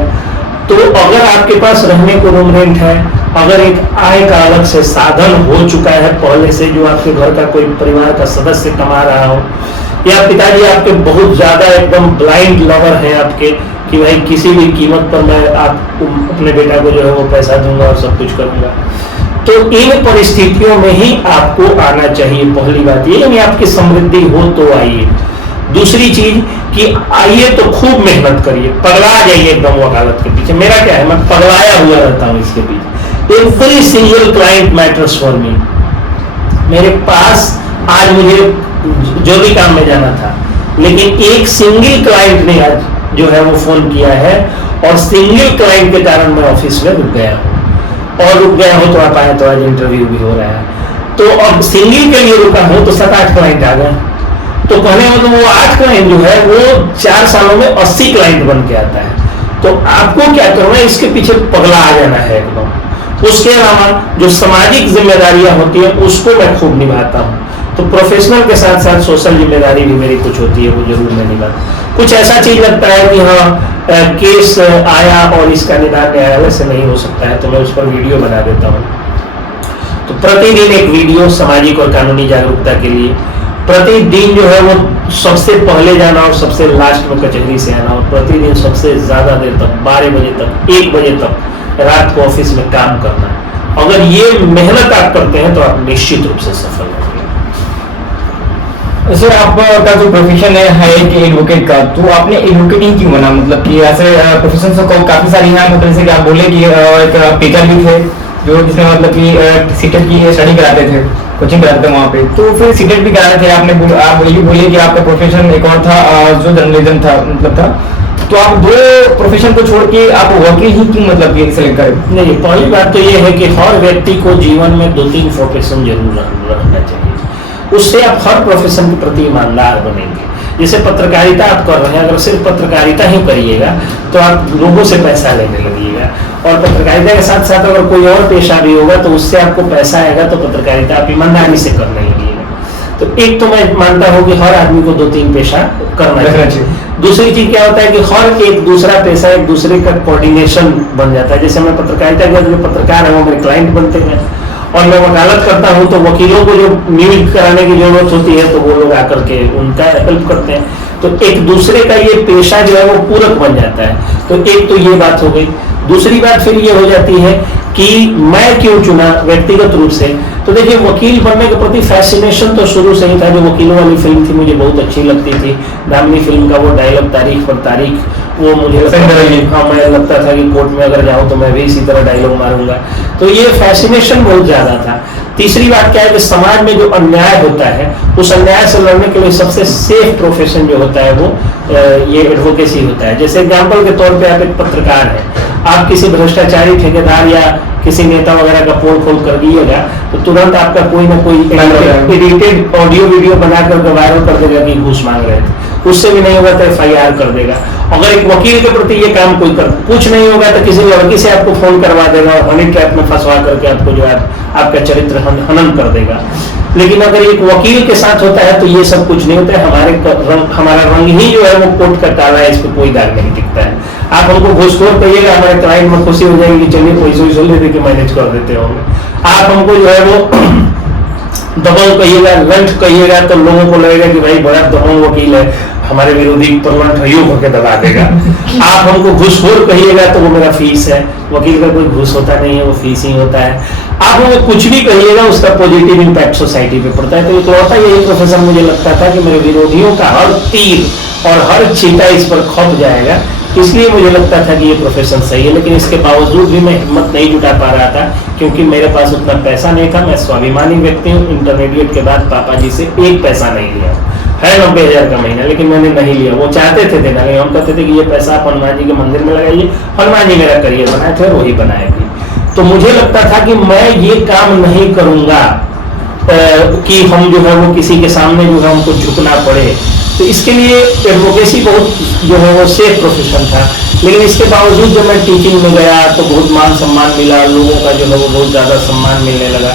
तो अगर आपके पास रहने को रूम रेंट है, अगर एक आय का अलग से साधन हो चुका है पहले से, जो आपके घर का कोई परिवार का सदस्य कमा रहा हो, या पिताजी आपके बहुत ज्यादा एकदम ब्लाइंड लवर है आपके कि भाई किसी भी कीमत पर मैं आपको, अपने बेटा को जो है वो पैसा दूंगा और सब कुछ करूंगा, तो इन परिस्थितियों में ही आपको आना चाहिए। पहली बात ये, यानी आपकी समृद्धि हो तो आइए। दूसरी चीज कि आइए तो खूब मेहनत करिए, पगला जाइए एकदम वकालत के पीछे। मेरा क्या है, मैं पगलाया हुआ रहता हूँ इसके पीछे। Every single client matters for me. मेरे पास आज मुझे जो भी काम में जाना था, लेकिन एक सिंगल क्लाइंट ने आज जो है वो फोन किया है, और सिंगल क्लाइंट के कारण मैं ऑफिस में रुक गया हूँ। और रुक गया हूँ तो आप आए तो आज इंटरव्यू भी हो रहा है। तो अब सिंगल के लिए रुका हूँ तो 7-8 क्लाइंट आ गए। तो कहने मतलब वो 8 क्लाइंट जो है वो 4 सालों में 80 क्लाइंट बन के आता है। तो आपको क्या करना है, इसके पीछे पगला आ जाना है एकदम। उसके अलावा जो सामाजिक जिम्मेदारियां होती है उसको मैं खूब निभाता हूँ। तो प्रोफेशनल के साथ साथ सोशल जिम्मेदारी भी मेरी कुछ होती है, वो जरूर मैं निभाता। कुछ ऐसा चीज लगता है कि हाँ केस आया और इसका निदान न्यायालय से नहीं हो सकता है, तो मैं उस पर वीडियो बना देता हूँ। तो प्रतिदिन एक वीडियो सामाजिक और कानूनी जागरूकता के लिए, प्रतिदिन जो है वो सबसे पहले जाना और सबसे लास्ट में कचहरी से आना, और प्रतिदिन सबसे ज्यादा देर तक 12 बजे तक 1 बजे तक रात को ऑफिस में काम करना। अगर ये मेहनत आप करते हैं तो आप निश्चित रूप से सफल होंगे। सर, आपका जो प्रोफेशन है एक एडवोकेट का, तो आपने एडवोकेटिंग क्यों बना? मतलब कि ऐसे प्रोफेशन तो काफी सारी हैं, मतलब जैसे कि आप बोले कि एक टीचर भी थे जो जिसमें मतलब कि सीटेट की स्टडी कराते थे, कोचिंग कराते थे वहाँ पे, तो फिर सीटेट भी कराते थे। आप ये बोलिए कि आपका प्रोफेशन एक और था जो जर्नलिज्म था, मतलब था, तो आप 2 प्रोफेशन को छोड़ के आप वकील ही क्यों मतलब कि सिलेक्ट करें? नहीं, पहली बात तो ये है कि हर व्यक्ति को जीवन में 2-3 प्रोफेशन जरूर रखना चाहिए। उससे आप हर प्रोफेशन के प्रति ईमानदार बनेंगे। जैसे पत्रकारिता आप कर रहे हैं, अगर सिर्फ पत्रकारिता ही करिएगा तो आप लोगों से पैसा लेने लगिएगा, और पत्रकारिता के साथ साथ अगर कोई और पेशा भी होगा तो उससे आपको पैसा आएगा, तो पत्रकारिता आप ईमानदारी से करने लगिएगा। तो एक तो मैं मानता हूँ कि हर आदमी को 2-3 पेशा करना चाहिए। दूसरी चीज क्या होता है कि हर एक दूसरा पेशा एक दूसरे का कोऑर्डिनेशन बन जाता है। जैसे मैं पत्रकारिता के जो पत्रकार है वो मेरे क्लाइंट बनते हैं, और मैं वकालत करता हूँ तो वकीलों को जो न्यूज कराने की जरूरत होती है तो वो लोग आकर के उनका हेल्प करते हैं। तो एक दूसरे का ये पेशा जो है वो पूरक बन जाता है। तो एक तो ये बात हो गई। दूसरी बात फिर ये हो जाती है कि मैं क्यों चुना व्यक्तिगत रूप से। तो देखिए, वकील बनने के प्रति फैसिनेशन तो शुरू से ही था। जो वकीलों वाली फिल्म थी मुझे बहुत अच्छी लगती थी, दामिनी फिल्म का वो डायलॉग तारीख पर तारीख, वो मुझे लगता था कि कोर्ट में अगर जाऊं तो मैं भी इसी तरह डायलॉग मारूंगा। तो ये फैसिनेशन बहुत ज्यादा था। तीसरी बात क्या है कि समाज में जो अन्याय होता है उस अन्याय से लड़ने के लिए सबसे सेफ प्रोफेशन जो होता है वो ये एडवोकेसी होता है। जैसे एग्जाम्पल के तौर पे आप एक पत्रकार हैं, आप किसी भ्रष्टाचारी ठेकेदार या किसी नेता वगैरह का पोल खोल कर दिएगा तो तुरंत आपका कोई ना कोई एडिटेड ऑडियो वीडियो बना करके वायरल कर देगा कि घूस मांग रहे थे। उससे भी नहीं होगा तो FIR कर देगा। अगर एक वकील के प्रति ये काम कोई कुछ नहीं होगा तो किसी लड़की से आपको फोन करवा देगा और हनी ट्रैप में फंसवा करके आपको जो है आपका चरित्र हनन कर देगा। लेकिन अगर एक वकील के साथ होता है तो ये सब कुछ नहीं होता है। हमारा रंग ही जो है वो कोर्ट का काला है, इस पर कोई दाग नहीं टिकता है। आप हमको घूसखोर कहिएगा, हमारे क्लाइंट में खुशी हो जाएगी कि चलिए पैसे ले दे के मैनेज कर देते होंगे। आप हमको जो है वो दबंग कहिएगा, लंठ कहिएगा तो लोगों को लगेगा कि भाई बड़ा दबंग वकील है, हमारे विरोधी पर लंठ हयो होकर दबा देगा। आप हमको घूसखोर कहिएगा तो वो मेरा फीस है। वकील का कोई घूस होता नहीं है, वो फीस ही होता है। आप हमको कुछ भी कहिएगा उसका पॉजिटिव इम्पैक्ट सोसाइटी पे पड़ता है। तो इकलौता यही प्रोफेशन मुझे लगता था कि मेरे विरोधियों का हर तीर और हर चीटा इस पर खप जाएगा, इसलिए मुझे लगता था कि ये प्रोफेशन सही है। लेकिन इसके बावजूद भी मैं हिम्मत नहीं जुटा पा रहा था क्योंकि मेरे पास उतना पैसा नहीं था। मैं स्वाभिमानी व्यक्ति हूँ। इंटरमीडिएट के बाद पापा जी से एक पैसा नहीं लिया है, 90,000 का महीना, लेकिन मैंने नहीं लिया। वो चाहते थे देना, लेकिन हम कहते थे कि ये पैसा आप हनुमान जी के मंदिर में लगाइए। हनुमान जी मेरा करियर बनाए थे और वही बनाए भी। तो मुझे लगता था कि मैं ये काम नहीं करूंगा कि हम जो है वो किसी के सामने जो है हमको झुकना पड़े। तो इसके लिए एडवोकेसी बहुत जो है वो सेफ प्रोफेशन था। लेकिन इसके बावजूद जब मैं टीचिंग में गया तो बहुत मान सम्मान मिला, लोगों का जो है वो बहुत ज़्यादा सम्मान मिलने लगा।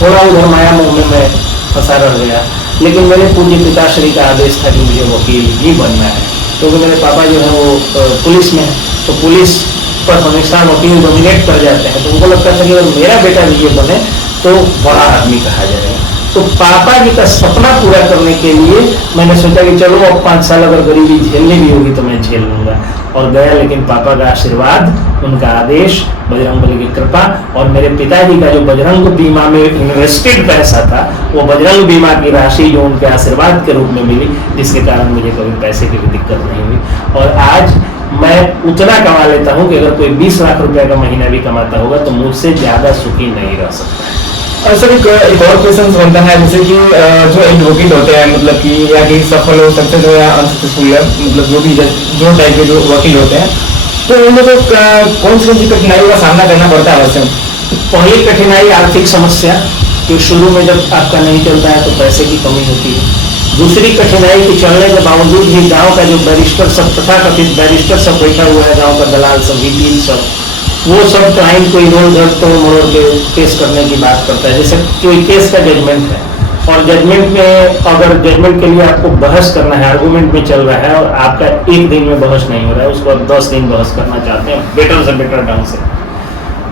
थोड़ा उधर माया मोह में मैं फंसा रह गया। लेकिन मेरे पूज्य पिताश्री का आदेश था कि मुझे वकील ही बनना है, क्योंकि मेरे पापा जो है वो पुलिस में, तो पुलिस पर हमेशा वकील डोमिनेट कर जाते हैं। तो उनको लगता था कि अगर मेरा बेटा भी ये बने तो बड़ा आदमी कहा जाएगा। तो पापा जी का सपना पूरा करने के लिए मैंने सोचा कि चलो अब 5 साल अगर गरीबी झेलनी भी होगी तो मैं झेल लूंगा, और गया। लेकिन पापा का आशीर्वाद, उनका आदेश, बजरंगबली की कृपा और मेरे पिताजी का जो बजरंग बीमा में इन्वेस्टेड पैसा था, वो बजरंग बीमा की राशि जो उनके आशीर्वाद के रूप में मिली, जिसके कारण मुझे कभी पैसे की भी दिक्कत नहीं हुई। और आज मैं उतना कमा लेता हूँ कि अगर कोई 20 लाख रुपए का महीना भी कमाता होगा तो मुझसे ज्यादा सुखी नहीं रह सकता है। और सर एक और क्वेश्चन बनता है, जैसे कि जो एडवोकेट होते हैं, मतलब कि या कि सफल हो, सक्सेस हो या अनसक्सेसफुल है, मतलब जो टाइप के जो वकील होते हैं, तो उन लोगों को कौन सी कठिनाइयों का सामना करना पड़ता है वैसे? पहली कठिनाई आर्थिक समस्या, कि शुरू में जब आपका नहीं चलता है तो पैसे की कमी होती है। दूसरी कठिनाई कि चलने के बावजूद भी गांव का जो बैरिस्टर सब, तथाकथित बैरिस्टर सब बैठा हुआ है, गांव का दलाल सब, वकील सब, वो सब क्लाइंट को इधर उधर तोड़ मरोड़ के केस करने की बात करता है। जैसे कोई केस का जजमेंट है और जजमेंट में अगर जजमेंट के लिए आपको बहस करना है, आर्गूमेंट में चल रहा है और आपका एक दिन में बहस नहीं हो रहा है, उसको आप 10 दिन बहस करना चाहते हैं बेटर से बेटर ढंग से,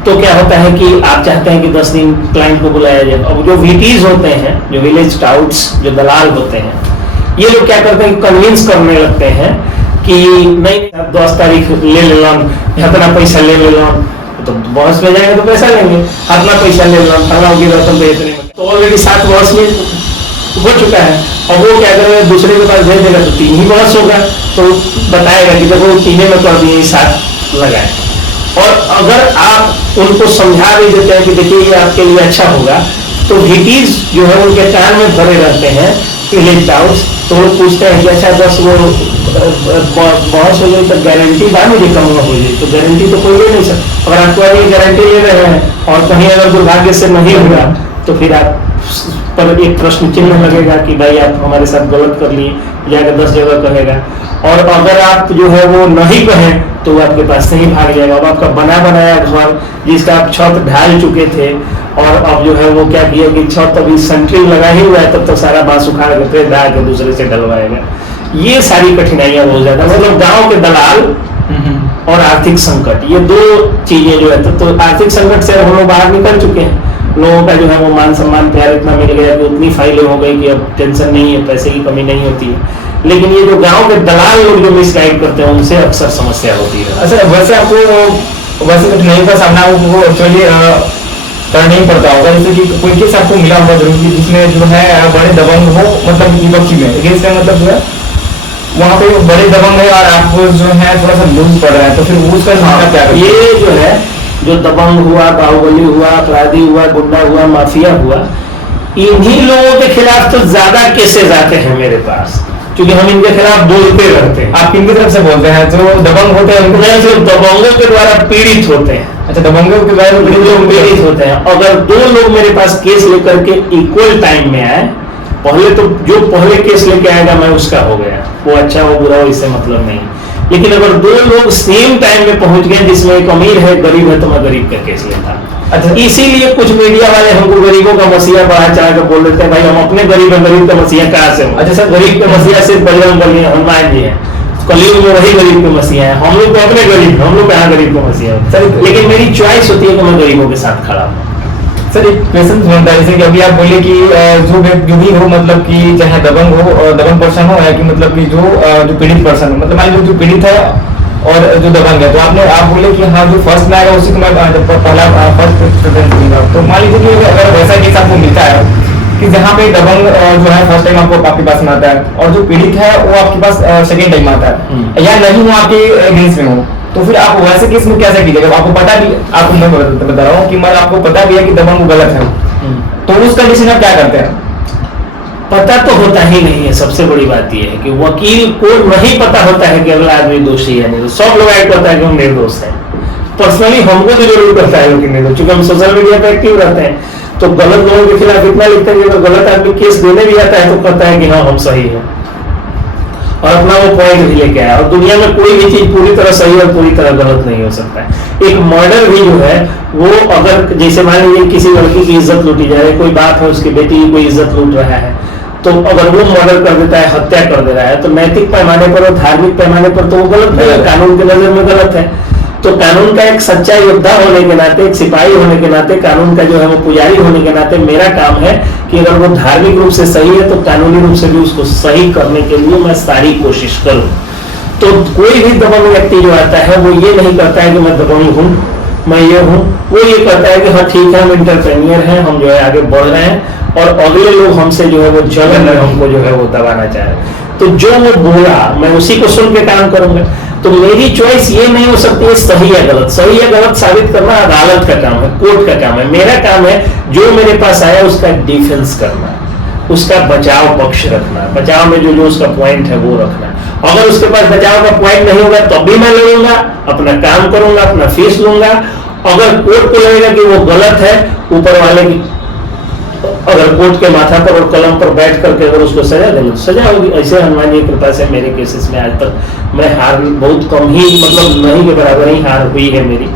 तो क्या होता है कि आप चाहते हैं कि 10 दिन क्लाइंट को बुलाया जाए। अब जो वीटीज होते हैं, जो विलेज टाउट्स, जो दलाल होते हैं, ये लोग क्या करते हैं, कन्विंस करने लगते हैं कि नहीं 10 तारीख ले लें, इतना पैसा ले लें, तो बहस में जाएंगे तो पैसा लेंगे, इतना पैसा ले लें, फला होगी रकम पे इतने, तो ऑलरेडी 7 बहस में हो चुका है। और वो क्या करेगा, दूसरे के पास भेज देगा तो 3 ही बहस होगा, तो बताएगा कि देखो 3 में कर दिए, 7 लगाए। और अगर आप उनको समझा भी देते हैं कि देखिए ये आपके लिए अच्छा होगा, तो वीटीज जो है उनके कान में भरे रहते हैं विलेज टाउट्स, तो वो पूछते हैं कि अच्छा बस वो बहस हो गई तो गारंटी बाद मुझे कम हो जाए, तो गारंटी तो कोई ले नहीं सकता। अगर आपको ये गारंटी ले रहे हैं और कहीं अगर दुर्भाग्य से नहीं होगा तो फिर आप पर एक प्रश्न चिन्ह लगेगा कि भाई आप हमारे साथ गलत कर लिए, जाकर 10 जगह कहेगा। और अगर आप जो है वो नहीं कहें तो वो आपके पास से ही भाग जाएगा। अब आपका बना बनाया घर जिसका आप छत ढाल चुके थे और अब जो है वो क्या किया कि छत अभी सेंट्रिंग लगा ही हुआ है, तब तो सारा बांस उखाड़ के फिर ढाल के दूसरे से डलवाएगा। ये सारी कठिनाइयां हो जाता है। मतलब गांव के दलाल और आर्थिक संकट, ये दो चीजें जो है तो आर्थिक संकट से हम लोग बाहर निकल चुके हैं। लोगों का जो है वो मान सम्मान प्यार इतना मिल गया कि उतनी फाइलें हो गई कि अब टेंशन नहीं है, पैसे की कमी नहीं होती है। लेकिन ये जो गांव के दलाल लोग जो मिसगाइड करते हैं उनसे अक्सर समस्या होती है। अच्छा, वैसे आपको वैसे कठिनाइयों का सामना वो एक्चुअली करना नहीं पड़ता होगा, जैसे कि कोई केस आपको मिला होगा जरूर कि जिसमें जो है बड़े दबंग हो, मतलब विपक्षी में केस का मतलब जो है वहाँ पे बड़े दबंग है और आप जो है थोड़ा सा लूज पड़ रहा है, तो फिर उसका सामना क्या करें? ये जो है जो दबंग हुआ, बाहुबली हुआ, अपराधी हुआ, गुंडा हुआ, माफिया हुआ, इन्हीं लोगों के खिलाफ तो ज्यादा केसेस आते हैं मेरे पास, क्योंकि हम इनके खिलाफ बोलते रहते हैं। आप किनकी तरफ से बोलते हैं? जो दबंग होते हैं उनको? जो दबंगों के द्वारा पीड़ित होते हैं। अच्छा, दबंगों के द्वारा पीड़ित होते हैं। अगर दो लोग मेरे पास केस लेकर के इक्वल टाइम में आए, पहले तो जो पहले केस लेके आएगा मैं उसका हो गया, वो अच्छा हो बुरा हो इससे मतलब नहीं। लेकिन अगर दो लोग सेम टाइम में पहुंच गए, जिसमें एक अमीर है गरीब है, तो मैं गरीब का केस लेता। अच्छा, इसीलिए कुछ मीडिया वाले हमको गरीबों का मसीहा बढ़ा चढ़ा कर बोल देते हैं, भाई हम अपने गरीब है, गरीब का मसीहा कहाँ से हो? अच्छा सर, गरीब के मसीहा सिर्फ बजरंग बली हनुमान जी है, कलयुग में वही गरीब के मसीहा है। हम लोग तो अपने गरीब, हम लोग कहाँ गरीब के मसीहा है? लेकिन मेरी चॉइस होती है कि मैं गरीबों के साथ खड़ा हूँ। सर एक क्वेश्चन बनता है, जैसे कि अभी आप बोले कि जो भी हो, मतलब कि चाहे दबंग हो और दबंग पर्सन हो, या कि मतलब कि जो पीड़ित पर्सन हो, मतलब मान लो जो पीड़ित है और जो दबंग है, तो आप बोले कि हाँ जो फर्स्ट में आएगा उसी को मैं पहला फर्स्ट प्रेफरेंस दूंगा। तो मान लीजिए कि अगर वैसा केस आपको मिलता है कि जहाँ पे दबंग जो है फर्स्ट टाइम आपके पास में आता है और जो पीड़ित है वो आपके पास सेकेंड टाइम आता है, या नहीं वो आपके अगेंस्ट में हो, तो फिर आप वैसे केस में कैसे कीजिएगा? आपको पता भी, आपको मैं बता रहा हूँ कि मतलब आपको पता भी है कि दबंग गलत है, तो उस कंडीशन में क्या करते हैं? पता तो होता ही नहीं है। सबसे बड़ी बात यह है कि वकील को नहीं पता होता है कि अगला आदमी दोषी है नहीं। सब लोग ऐड करता है कि हम निर्दोष हैं। पर्सनली हमको तो जरूर करता है कि निर्दोष, क्योंकि हम सोशल मीडिया पे एक्टिव रहते हैं, तो गलत लोगों के खिलाफ इतना लिखते हैं कि अगर गलत आदमी केस देने भी आता है तो कहता है कि हाँ हम सही है, और अपना वो पॉइंट भी लेके आया। और दुनिया में कोई भी चीज पूरी तरह सही और पूरी तरह गलत नहीं हो सकता है। एक मर्डर भी जो है वो, अगर जैसे मान लीजिए किसी लड़की की इज्जत लूटी जा रही है, कोई बात है उसकी बेटी की कोई इज्जत लूट रहा है, तो अगर वो मर्डर कर देता है, हत्या कर दे रहा है, तो नैतिक पैमाने पर और धार्मिक पैमाने पर तो वो गलत है, कानून की नजर में गलत है। तो कानून का एक सच्चा योद्धा होने के नाते, एक सिपाही होने के नाते, कानून का जो है वो पुजारी होने के नाते मेरा काम है कि अगर वो धार्मिक रूप से सही है तो कानूनी रूप से भी उसको सही करने के लिए मैं सारी कोशिश करूं। तो कोई भी दबंग व्यक्ति जो आता है वो ये नहीं करता है कि मैं दबंग हूं, मैं ये हूं। वो ये करता है कि हाँ ठीक है, हम इंटरप्रेन्योर हैं, हम जो है आगे बढ़ रहे हैं और अगले लोग हमसे जो है वो जलन है, हमको जो है वो दबाना चाह रहे हैं। तो जो वो बोला मैं उसी को सुन के काम करूंगा। तो मेरी चॉइस ये नहीं हो सकती है सही या गलत। सही या गलत साबित करना अदालत का काम है, कोर्ट का काम है। मेरा काम है जो मेरे पास आया उसका डिफेंस करना, उसका बचाव पक्ष रखना, बचाव में जो उसका पॉइंट है वो रखना। अगर उसके पास बचाव का पॉइंट नहीं होगा तब भी मैं लड़ूंगा, अपना काम करूंगा, अपना फीस लूंगा। अगर कोर्ट को लगेगा कि वो गलत है, ऊपर वाले की अगर कोर्ट के माथा पर और कलम पर बैठ करके अगर उसको सजा देना तो सजा होगी। ऐसे हनुमान जी की कृपा से मेरे केसेस में आज तक मैं हार बहुत कम ही, मतलब नहीं के बराबर ही हार हुई है मेरी,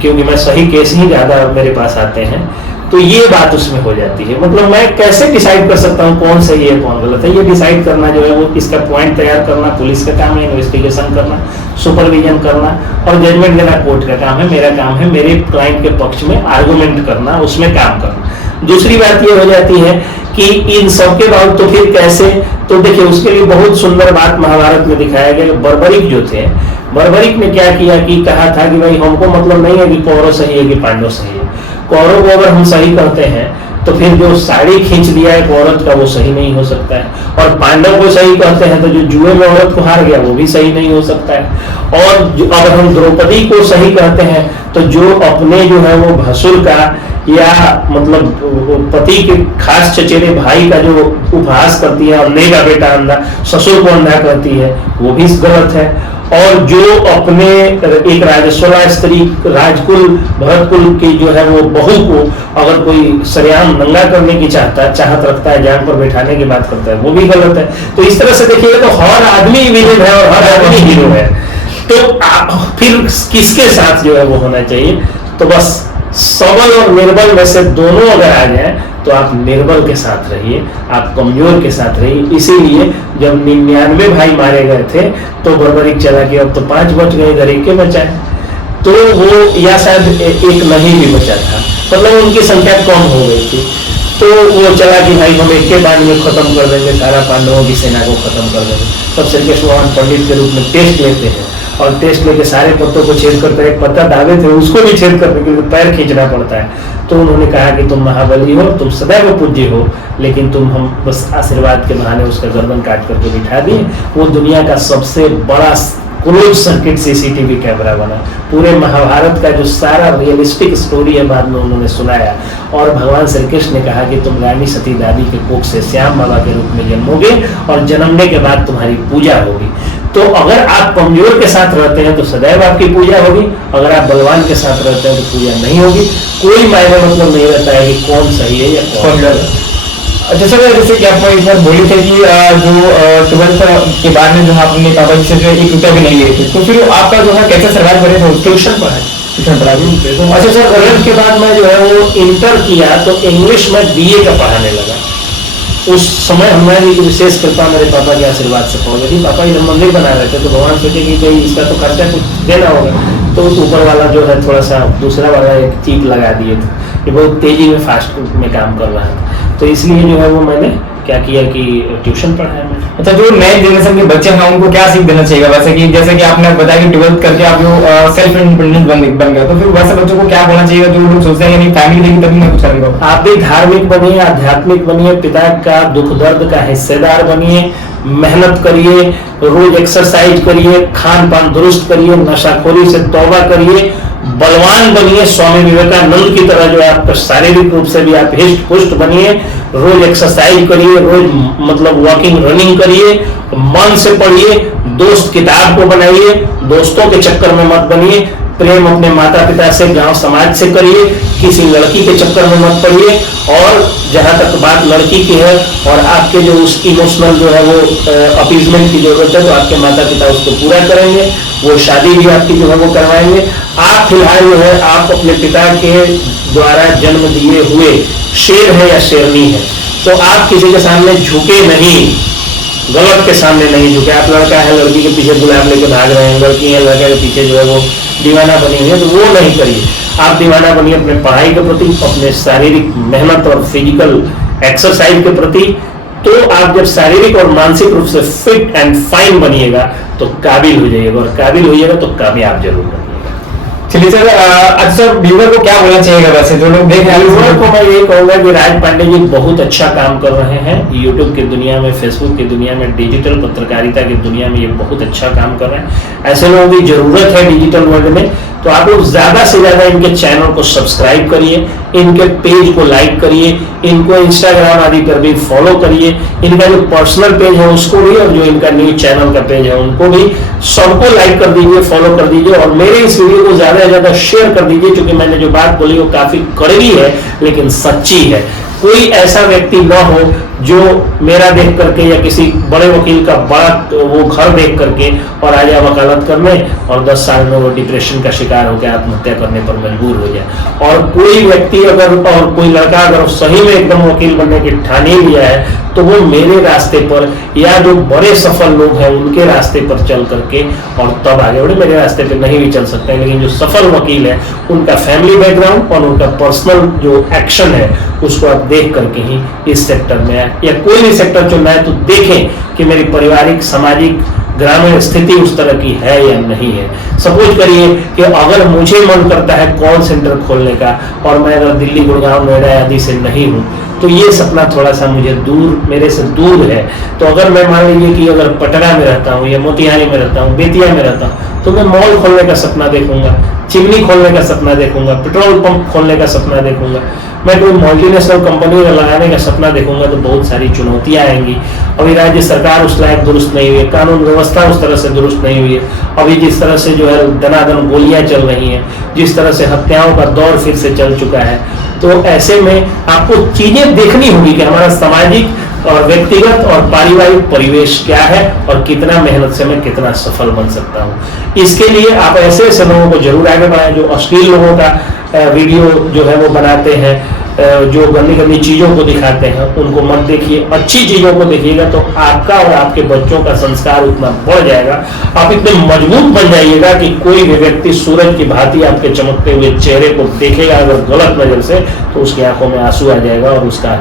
क्योंकि मैं सही केस ही ज्यादा मेरे पास आते हैं। तो ये बात उसमें हो जाती है। मतलब मैं कैसे डिसाइड कर सकता हूँ कौन सही है कौन गलत है? ये डिसाइड करना जो है वो इसका पॉइंट तैयार करना पुलिस का काम है, इन्वेस्टिगेशन करना, सुपरविजन करना और जजमेंट देना कोर्ट का काम है। मेरा काम है मेरे क्लाइंट के पक्ष में आर्गुमेंट करना, उसमें काम करना। दूसरी बात ये हो जाती है कि इन सब के बाद तो फिर कैसे, तो देखिए उसके लिए बहुत सुंदर बात महाभारत में दिखाया गया। बर्बरिक जो थे, बर्बरिक ने क्या किया कि कहा था कि भाई हमको मतलब नहीं है कि कौरव सही है कि पांडव सही है। कौरव को अगर हम सही करते हैं तो फिर जो साड़ी खींच दिया है औरत का वो सही नहीं हो सकता है, और पांडव को सही कहते हैं तो जो जुए में औरत को हार गया वो भी सही नहीं हो सकता है। और अगर हम द्रौपदी को सही कहते हैं तो जो अपने जो है वो भसुर का या मतलब पति के खास चचेरे भाई का जो उपहास करती है, अंधे का बेटा अंधा, ससुर को अंधा कहती है, वो भी गलत है। और जो अपने एक राजस्वला स्त्री राजकुल भरतकुल की जो है वो बहू को अगर कोई सरेआम नंगा करने की चाहत रखता है, जान पर बैठाने की बात करता है, वो भी गलत है। तो इस तरह से देखिएगा तो हर आदमी विलेन है और हर आदमी हीरो है। तो फिर किसके साथ जो है वो होना चाहिए? तो बस सबल और निर्बल में से दोनों अगर आ जाए तो आप निर्बल के साथ रहिए, आप कमजोर के साथ रहिए। इसीलिए जब 99 भाई मारे गए थे तो बर्बरिक चला कि अब तो 5 बच गए, इधर एक के बचा है, तो वो या शायद एक नहीं भी बचा था, मतलब उनकी संख्या कम हो गई थी। तो वो चला कि भाई हम एक के बाण में खत्म कर देंगे, सारा पांडवों की सेना को खत्म कर देंगे। तब श्री कृष्ण भगवान पंडित के रूप में टेस्ट लेते हैं और टेस्ट लेके सारे पत्तों को छेद करते हैं। एक पत्ता दावे थे उसको भी छेद करने के लिए पैर खींचना पड़ता है। तो उन्होंने कहा कि तुम महाबली हो, तुम सदैव पूज्य हो, लेकिन तुम हम बस आशीर्वाद के बहाने उसका गर्दन काट करके बिठा दिए। वो दुनिया का सबसे बड़ा क्लोज सर्किट सीसीटीवी कैमरा बना। पूरे महाभारत का जो सारा रियलिस्टिक स्टोरी है बाद में उन्होंने सुनाया। और भगवान श्री कृष्ण ने कहा कि तुम रानी सती दादी के कोख से श्याम बाबा के रूप में जन्मोगे और जन्मने के बाद तुम्हारी पूजा होगी। तो अगर आप कमजोर के साथ रहते हैं तो सदैव आपकी पूजा होगी, अगर आप बलवान के साथ रहते हैं तो पूजा नहीं होगी। कोई मायने मतलब नहीं रहता है कि कौन सही है या कौन गलत है। अच्छा सर, जैसे कि आप एक बार बोले थे कि जो 12th के बाद में जो आपने पापा जी से जो 1 रुपया भी नहीं लिए थे, तो फिर आपका जो है कैसे सर्वाइव करे थे? ट्यूशन पढ़ाए। अच्छा सर, 12th के बाद मैं जो है वो इंटर किया तो इंग्लिश में BA का पढ़ाने लगा। उस समय हमारी विशेष कृपा मेरे पापा के आशीर्वाद से पहुंच गई। पापा इधर मंदिर बना रहे थे तो भगवान सोचे कि भाई इसका तो खर्चा कुछ देना होगा, तो ऊपर वाला जो है थोड़ा सा दूसरा वाला एक चीज लगा दिए थे कि बहुत तेजी में फास्ट में काम कर रहा है। तो इसलिए जो है वो मैंने क्या किया कि ट्यूशन पढ़ाया मैंने। अच्छा, जो नए जनरेशन के बच्चे हैं उनको क्या सीख देना चाहिए? वैसे कि जैसे कि आपने बताया कि 12th करके आप जो सेल्फ इंडिपेंडेंट बन गया, तो फिर वैसे बच्चों को क्या होना चाहिए जो लोग सोचते हैं नहीं फैमिली देगी तभी मैं कुछ करूंगा? आप भी धार्मिक बनिए, आध्यात्मिक बनिए, पिता का दुख दर्द का हिस्सेदार बनिए, मेहनत करिए, रोज एक्सरसाइज करिए, खान पान दुरुस्त करिए, नशाखोरी से तौबा करिए, बलवान बनिए, स्वामी विवेकानंद की तरह जो है आप शारीरिक रूप से भी आप हिष्ट पुष्ट बनिए, रोज एक्सरसाइज करिए, रोज मतलब वॉकिंग रनिंग करिए, मन से पढ़िए, दोस्त किताब को बनाइए, दोस्तों के चक्कर में मत बनिए, प्रेम अपने माता पिता से गांव समाज से करिए, किसी लड़की के चक्कर में मत पड़िए। और जहां तक बात लड़की की है और आपके जो उस इमोशनल जो है वो अपीजमेंट की जरूरत है तो आपके माता पिता उसको पूरा करेंगे, वो शादी भी आपकी जो है वो करवाएंगे। आप फिलहाल जो है आप अपने पिता के द्वारा जन्म दिए हुए शेर है या शेरनी है, तो आप किसी के सामने झुके नहीं, गलत के सामने नहीं झुके। आप लड़का है लड़की के पीछे गुलाब लेके भाग रहे हैं, लड़की है लड़के के पीछे जो है वो दीवाना बनी हुई है, तो वो नहीं करिए। आप दीवाना बनिए अपने पढ़ाई के प्रति, अपने शारीरिक मेहनत और फिजिकल एक्सरसाइज के प्रति। तो आप जब शारीरिक और मानसिक रूप से फिट एंड फाइन बनिएगा तो काबिल हो जाइएगा, और काबिल होइएगा तो कामयाब जरूर बनिएगा। चलिए सर, अच्छा व्यूअर को क्या बोलना चाहिए वैसे जो लोग देख रहे हैं? व्यूअर को मैं ये कहूंगा कि राज पांडे जी बहुत अच्छा काम कर रहे हैं यूट्यूब की दुनिया में, फेसबुक की दुनिया में, डिजिटल पत्रकारिता की दुनिया में ये बहुत अच्छा काम कर रहे हैं। ऐसे लोगों की जरूरत है डिजिटल वर्ल्ड में। तो आप लोग ज्यादा से ज्यादा इनके चैनल को सब्सक्राइब करिए, इनके पेज को लाइक करिए, इनको इंस्टाग्राम आदि पर भी फॉलो करिए, इनका जो पर्सनल पेज है उसको भी और जो इनका न्यूज चैनल का पेज है उनको भी, सबको लाइक कर दीजिए, फॉलो कर दीजिए और मेरे इस वीडियो को ज्यादा से ज्यादा शेयर कर दीजिए, क्योंकि मैंने जो बात बोली वो काफी कड़वी है लेकिन सच्ची है। कोई ऐसा व्यक्ति न हो जो मेरा देख करके या किसी बड़े वकील का बड़ा वो घर देख करके और आ जाए वकालत करने और 10 साल में वो डिप्रेशन का शिकार होकर आत्महत्या करने पर मजबूर हो जाए। और कोई व्यक्ति अगर और कोई लड़का अगर सही में एकदम वकील बनने की ठान ही लिया है तो वो मेरे रास्ते पर या जो बड़े सफल लोग हैं उनके रास्ते पर चल करके और तब आगे बढ़े। मेरे रास्ते पर नहीं भी चल सकते हैं, लेकिन जो सफल वकील है उनका फैमिली बैकग्राउंड और उनका पर्सनल जो एक्शन है उसको आप देख करके ही इस सेक्टर में या कोई भी सेक्टर चुनना है तो देखें कि मेरी पारिवारिक सामाजिक ग्रामीण स्थिति उस तरह की है या नहीं है। सपोज करिए कि अगर मुझे मन करता है कॉल सेंटर खोलने का और मैं अगर दिल्ली गुड़गांव नोएडा आदि से नहीं हूँ तो ये सपना थोड़ा सा मुझे दूर मेरे से दूर है। तो अगर मैं मान लीजिए कि अगर पटना में रहता हूँ या मोतिहारी में रहता हूँ, बेतिया में रहता हूँ, तो मैं मॉल खोलने का सपना देखूंगा, चिमनी खोलने का सपना देखूंगा, पेट्रोल पंप खोलने का सपना देखूंगा। मैं कोई मल्टीनेशनल कंपनी लगाने का सपना देखूंगा तो बहुत सारी चुनौतियां आएंगी। अभी राज्य सरकार उस लायक दुरुस्त नहीं हुई है, कानून व्यवस्था उस तरह से दुरुस्त नहीं हुई है। अभी जिस तरह से जो है दनादन गोलियां चल रही हैं, जिस तरह से हत्याओं का दौर फिर से चल चुका है, तो ऐसे में आपको चीजें देखनी होगी कि हमारा सामाजिक और व्यक्तिगत और पारिवारिक परिवेश क्या है और कितना मेहनत से मैं कितना सफल बन सकता हूँ। इसके लिए आप ऐसे ऐसे लोगों को जरूर आगे बढ़ाएं जो अश्लील लोगों का वीडियो जो है वो बनाते हैं, जो गंदी गंदी चीजों को दिखाते हैं, उनको मत देखिए। अच्छी चीजों को देखिएगा तो आपका और आपके बच्चों का संस्कार उतना बढ़ जाएगा, आप इतने मजबूत बन जाइएगा कि कोई भी व्यक्ति सूरज की भांति आपके चमकते हुए चेहरे को देखेगा अगर गलत नजर से, तो उसकी आंखों में आंसू आ जाएगा और उसका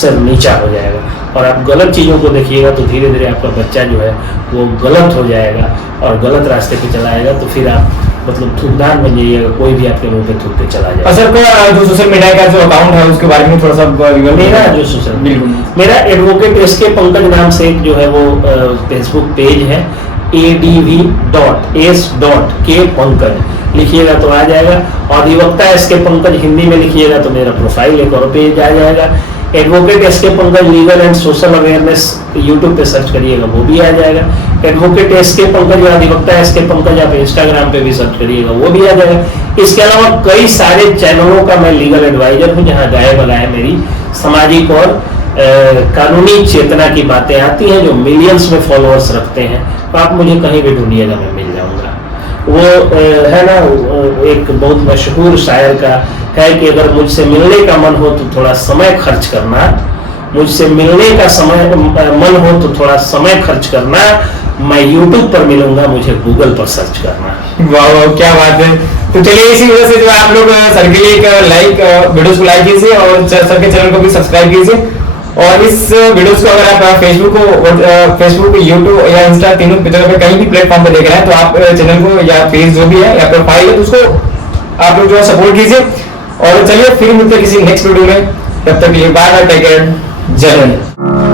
सिर नीचा हो जाएगा। और आप गलत चीजों को देखिएगा तो धीरे धीरे आपका बच्चा जो है वो गलत हो जाएगा और गलत रास्ते पे चला आएगा, तो फिर आप मतलब थूकदार बन जाइएगा, कोई भी आपके मुंह पे थूक के चला जाएगा। सर का जो सोशल मीडिया का जो अकाउंट है उसके बारे में थोड़ा सा मेरा जो सोशल मेरा एडवोकेट एसके पंकज नाम से एक जो है वो फेसबुक पेज है, adv.s.k पंकज लिखिएगा तो आ जाएगा। अधिवक्ता एसके पंकज हिंदी में लिखिएगा तो मेरा प्रोफाइल एक और पेज आ जाएगा। Advocate SK Pankaj legal and social awareness YouTube पे सर्च करिएगा वो भी आ जाएगा। एडवोकेट एसके पंकज या अधिवक्ता एसके पंकज आप इंस्टाग्राम पे भी सर्च करिएगा वो भी आ जाएगा। इसके अलावा कई सारे चैनलों का मैं लीगल एडवाइजर हूँ जहाँ गाये बगाए मेरी सामाजिक और कानूनी चेतना की बातें आती हैं, जो मिलियंस में फॉलोअर्स रखते हैं। तो आप मुझे कहीं भी ढूंढिएगा मैं मिल जाऊंगा। वो है ना, एक बहुत मशहूर शायर का है कि अगर मुझसे मिलने का मन हो तो थोड़ा समय खर्च करना, मुझसे मिलने का समय मन हो तो थोड़ा समय खर्च करना, मैं YouTube पर मिलूंगा, मुझे गूगल पर सर्च करना। वाह वाह क्या बात है। तो चलिए इसी वजह से जो आप लोग सर के लिए एक लाइक वीडियोस को लाइक कीजिए और सर के चैनल को भी सब्सक्राइब कीजिए। और इस वीडियोस को अगर आप फेसबुक यूट्यूब या इंस्टा तीनों जगह पे कहीं भी प्लेटफॉर्म पे देख रहे हैं तो आप चैनल को या पेज जो भी है या प्रोफाइल है तो उसको आप लोग जो है सपोर्ट कीजिए। और चलिए फिर मिलते हैं किसी नेक्स्ट वीडियो में, तब तक के लिए बाय बाय, टेक केयर, जय हिंद।